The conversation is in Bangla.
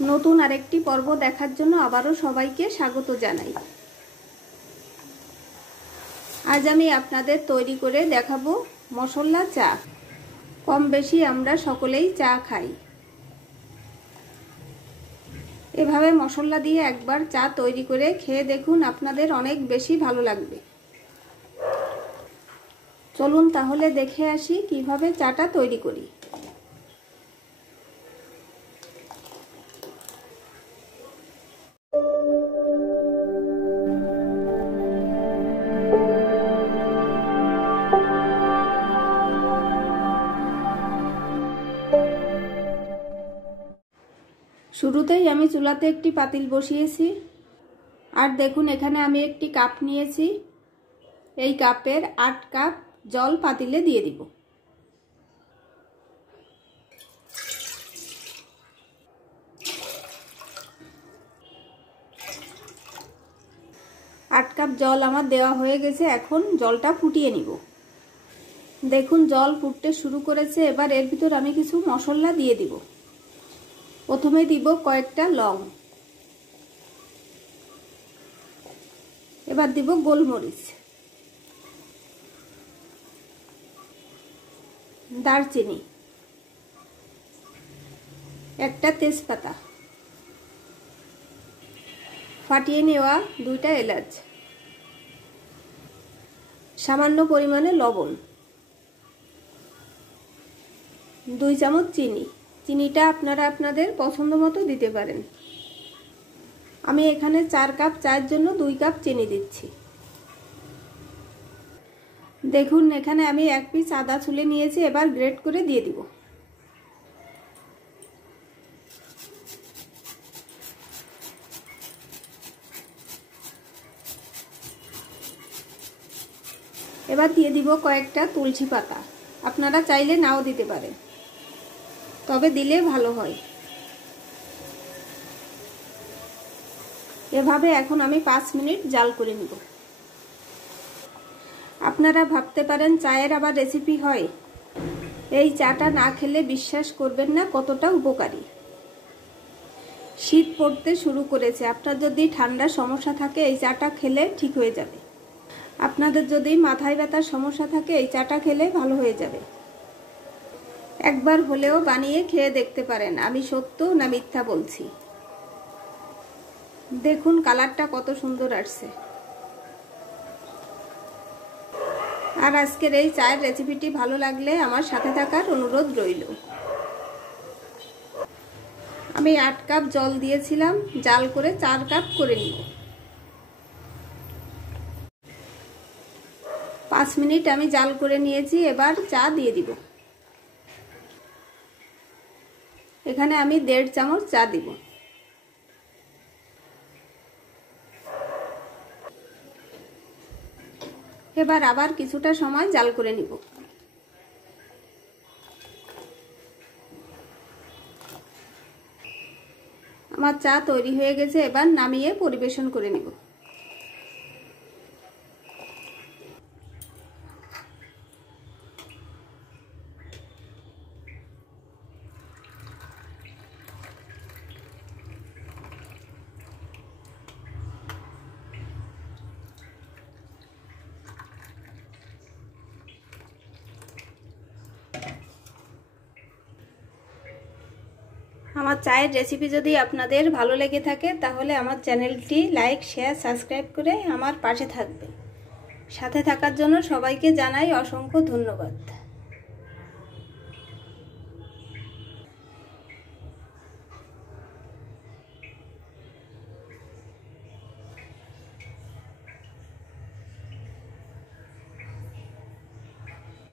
নতুন আরেকটি পর্ব দেখার জন্য আবারও সবাইকে স্বাগত জানাই। আজ আমি আপনাদের তৈরি করে দেখাবো মশলা চা। কম বেশি আমরা সকলেই চা খাই। এভাবে মশলা দিয়ে একবার চা তৈরি করে খেয়ে দেখুন, আপনাদের অনেক বেশি ভালো লাগবে। চলুন তাহলে দেখে আসি কিভাবে চাটা তৈরি করি। শুরুতেই আমি চুলাতে একটি পাতিল বসিয়েছি, আর দেখুন এখানে আমি একটি কাপ নিয়েছি। এই কাপের 8 কাপ জল পাতিলে দিয়ে দিব। আট কাপ জল আমার দেওয়া হয়ে গেছে। এখন জলটা ফুটিয়ে নিব। দেখুন জল ফুটতে শুরু করেছে। এবার এর ভিতর আমি কিছু মশলা দিয়ে দিব। প্রথমে দিব কয়েকটা লং, এবার দিব গোলমরিচ, দারচিনি, একটা তেজপাতা, ফাটিয়ে নেওয়া 2টা এলাচ, সামান্য পরিমাণে লবণ, 2 চামচ চিনি। চিনিটা আপনারা আপনাদের পছন্দ মতো দিতে পারেন। আমি এখানে 4 কাপ চায়ের জন্য 2 কাপ চিনি দিচ্ছি। দেখুন এখানে আমি 1 পিস আদা ছুলে নিয়েছি। এবার গ্রেট করে দিয়ে দিব। এবার দিয়ে দিব কয়েকটা তুলসী পাতা। আপনারা চাইলে নাও দিতে পারেন, তবে দিলে ভালো হয়। এভাবে এখন আমি 5 মিনিট জাল করে নিব। আপনারা ভাবতে পারেন চায়ের আবার রেসিপি হয়? এই চাটা না খেলে বিশ্বাস করবেন না কতটা উপকারী। শীত পড়তে শুরু করেছে। আপনার যদি ঠান্ডার সমস্যা থাকে এই চাটা খেলে ঠিক হয়ে যাবে। আপনাদের যদি মাথায় ব্যথার সমস্যা থাকে এই চাটা খেলে ভালো হয়ে যাবে। একবার হলেও বানিয়ে খেয়ে দেখতে পারেন। আমি সত্য না মিথ্যা বলছি। দেখুন কালারটা কত সুন্দর আসছে। আর আজকের এই চায়ের রেসিপিটি ভালো লাগলে আমার সাথে থাকার অনুরোধ রইল। আমি 8 কাপ জল দিয়েছিলাম, জাল করে 4 কাপ করে নিব। 5 মিনিট আমি জাল করে নিয়েছি। এবার চা দিয়ে দিব। এখানে আমি 1.5 চামচ চা দিব। এবার আবার কিছুটা সময় জাল করে নিব। আমার চা তৈরি হয়ে গেছে। এবার নামিয়ে পরিবেশন করে নিব। আমার চায়ের রেসিপি যদি আপনাদের ভালো লেগে থাকে তাহলে আমার চ্যানেলটি লাইক, শেয়ার, সাবস্ক্রাইব করে আমার পাশে থাকবেন। সাথে থাকার জন্য সবাইকে জানাই অসংখ্য ধন্যবাদ।